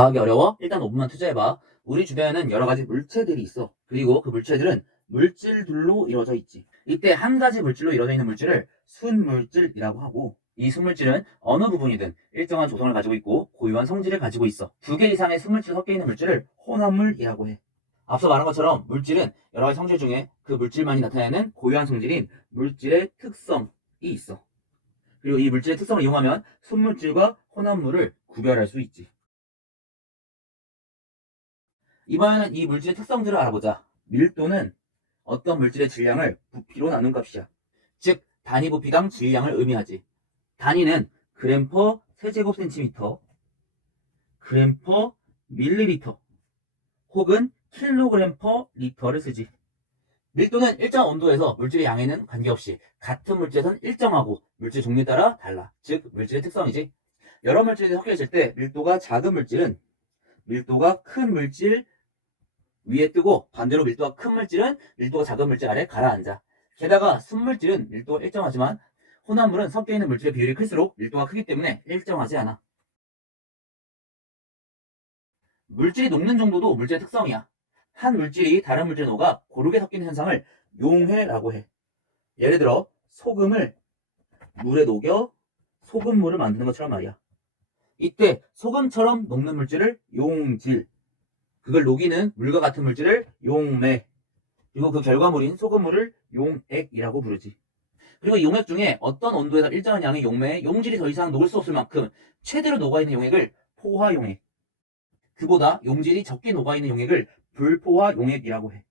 과학이 어려워? 일단 5분만 투자해봐. 우리 주변에는 여러 가지 물체들이 있어. 그리고 그 물체들은 물질들로 이루어져 있지. 이때 한 가지 물질로 이루어져 있는 물질을 순물질이라고 하고, 이 순물질은 어느 부분이든 일정한 조성을 가지고 있고 고유한 성질을 가지고 있어. 두 개 이상의 순물질이 섞여 있는 물질을 혼합물이라고 해. 앞서 말한 것처럼 물질은 여러 가지 성질 중에 그 물질만이 나타내는 고유한 성질인 물질의 특성이 있어. 그리고 이 물질의 특성을 이용하면 순물질과 혼합물을 구별할 수 있지. 이번에는 이 물질의 특성들을 알아보자. 밀도는 어떤 물질의 질량을 부피로 나눈 값이야. 즉, 단위 부피당 질량을 의미하지. 단위는 그램 퍼 세제곱 센티미터, 그램 퍼 밀리리터, 혹은 킬로그램 퍼 리터를 쓰지. 밀도는 일정 온도에서 물질의 양에는 관계없이 같은 물질에선 일정하고 물질 종류에 따라 달라. 즉, 물질의 특성이지. 여러 물질이 섞여 있을 때 밀도가 작은 물질은 밀도가 큰 물질 위에 뜨고, 반대로 밀도가 큰 물질은 밀도가 작은 물질 아래 가라앉아. 게다가 순물질은 밀도가 일정하지만 혼합물은 섞여있는 물질의 비율이 클수록 밀도가 크기 때문에 일정하지 않아. 물질이 녹는 정도도 물질의 특성이야. 한 물질이 다른 물질에 녹아 고르게 섞이는 현상을 용해라고 해. 예를 들어 소금을 물에 녹여 소금물을 만드는 것처럼 말이야. 이때 소금처럼 녹는 물질을 용질, 그걸 녹이는 물과 같은 물질을 용매, 그리고 그 결과물인 소금물을 용액이라고 부르지. 그리고 이 용액 중에 어떤 온도에다 일정한 양의 용매에 용질이 더 이상 녹을 수 없을 만큼 최대로 녹아있는 용액을 포화용액, 그보다 용질이 적게 녹아있는 용액을 불포화용액이라고 해.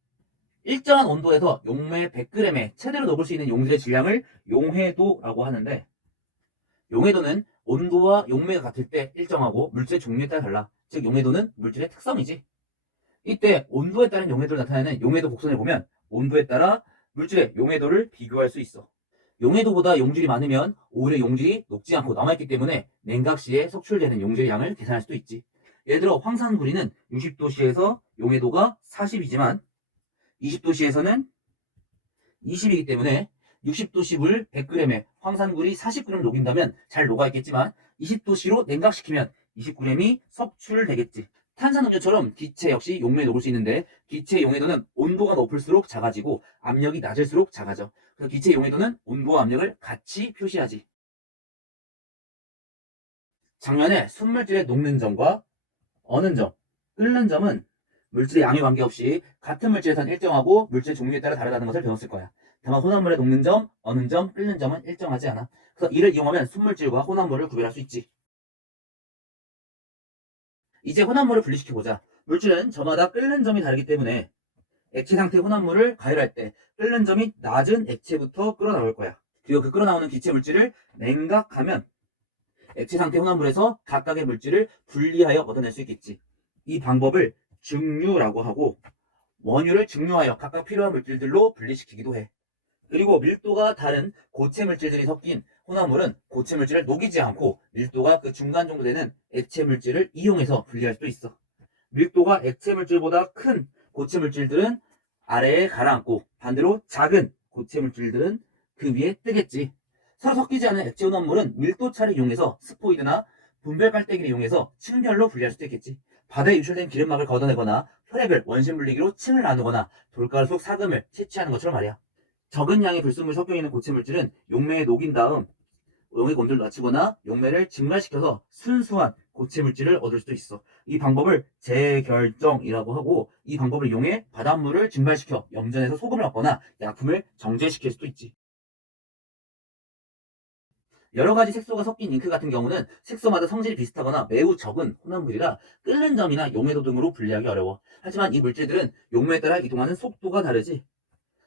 일정한 온도에서 용매 100g에 최대로 녹을 수 있는 용질의 질량을 용해도라고 하는데, 용해도는 온도와 용매가 같을 때 일정하고 물질의 종류에 따라 달라. 즉 용해도는 물질의 특성이지. 이때 온도에 따른 용해도를 나타내는 용해도 곡선을 보면 온도에 따라 물질의 용해도를 비교할 수 있어. 용해도보다 용질이 많으면 오히려 용질이 녹지 않고 남아있기 때문에 냉각 시에 속출되는 용질의 양을 계산할 수도 있지. 예를 들어 황산구리는 60도씨에서 용해도가 40이지만 20도씨에서는 20이기 때문에 60도씨 물 100g에 황산굴이 40g 녹인다면 잘 녹아있겠지만 20도씨로 냉각시키면 20g이 섭출되겠지. 탄산음료처럼 기체 역시 용매에 녹을 수 있는데 기체의 용해도는 온도가 높을수록 작아지고 압력이 낮을수록 작아져. 그래서 기체의 용해도는 온도와 압력을 같이 표시하지. 장면에 순물질의 녹는 점과 어는 점, 끓는 점은 물질의 양에 관계없이 같은 물질에선 일정하고 물질 종류에 따라 다르다는 것을 배웠을 거야. 다만 혼합물의 녹는 점, 어는 점, 끓는 점은 일정하지 않아. 그래서 이를 이용하면 순물질과 혼합물을 구별할 수 있지. 이제 혼합물을 분리시켜보자. 물질은 저마다 끓는 점이 다르기 때문에 액체 상태 혼합물을 가열할 때 끓는 점이 낮은 액체부터 끓어나올 거야. 그리고 그 끓어나오는 기체 물질을 냉각하면 액체 상태 혼합물에서 각각의 물질을 분리하여 얻어낼 수 있겠지. 이 방법을 증류라고 하고, 원유를 증류하여 각각 필요한 물질들로 분리시키기도 해. 그리고 밀도가 다른 고체 물질들이 섞인 혼합물은 고체 물질을 녹이지 않고 밀도가 그 중간 정도 되는 액체 물질을 이용해서 분리할 수도 있어. 밀도가 액체 물질보다 큰 고체 물질들은 아래에 가라앉고 반대로 작은 고체 물질들은 그 위에 뜨겠지. 서로 섞이지 않은 액체 혼합물은 밀도차를 이용해서 스포이드나 분별 깔때기를 이용해서 층별로 분리할 수도 있겠지. 바다에 유출된 기름막을 걷어내거나 혈액을 원심 분리기로 층을 나누거나 돌가루 속 사금을 채취하는 것처럼 말이야. 적은 양의 불순물이 섞여 있는 고체 물질은 용매에 녹인 다음 용액 온도를 낮추거나 용매를 증발시켜서 순수한 고체 물질을 얻을 수도 있어. 이 방법을 재결정이라고 하고, 이 방법을 이용해 바닷물을 증발시켜 염전에서 소금을 얻거나 약품을 정제시킬 수도 있지. 여러 가지 색소가 섞인 잉크 같은 경우는 색소마다 성질이 비슷하거나 매우 적은 혼합물이라 끓는 점이나 용해도 등으로 분리하기 어려워. 하지만 이 물질들은 용매에 따라 이동하는 속도가 다르지.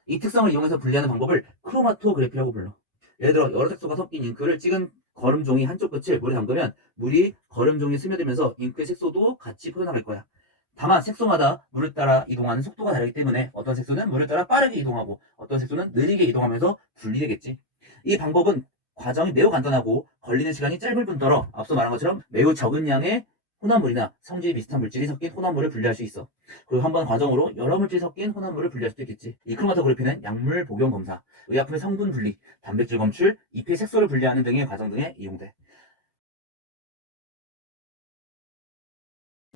이 특성을 이용해서 분리하는 방법을 크로마토그래피라고 불러. 예를 들어 여러 색소가 섞인 잉크를 찍은 거름종이 한쪽 끝을 물에 담그면 물이 거름종에 스며들면서 잉크의 색소도 같이 퍼져나갈 거야. 다만 색소마다 물을 따라 이동하는 속도가 다르기 때문에 어떤 색소는 물을 따라 빠르게 이동하고 어떤 색소는 느리게 이동하면서 분리되겠지. 이 방법은 과정이 매우 간단하고 걸리는 시간이 짧을 뿐더러 앞서 말한 것처럼 매우 적은 양의 혼합물이나 성질이 비슷한 물질이 섞인 혼합물을 분리할 수 있어. 그리고 한 번 과정으로 여러 물질이 섞인 혼합물을 분리할 수도 있겠지. 이 크로마토그래피는 약물 복용 검사, 의약품의 성분 분리, 단백질 검출, 잎의 색소를 분리하는 등의 과정 등에 이용돼.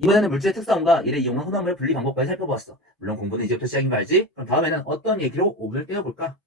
이번에는 물질의 특성과 이를 이용한 혼합물의 분리 방법까지 살펴보았어. 물론 공부는 이제부터 시작인 거 알지? 그럼 다음에는 어떤 얘기로 5분을 때워볼까?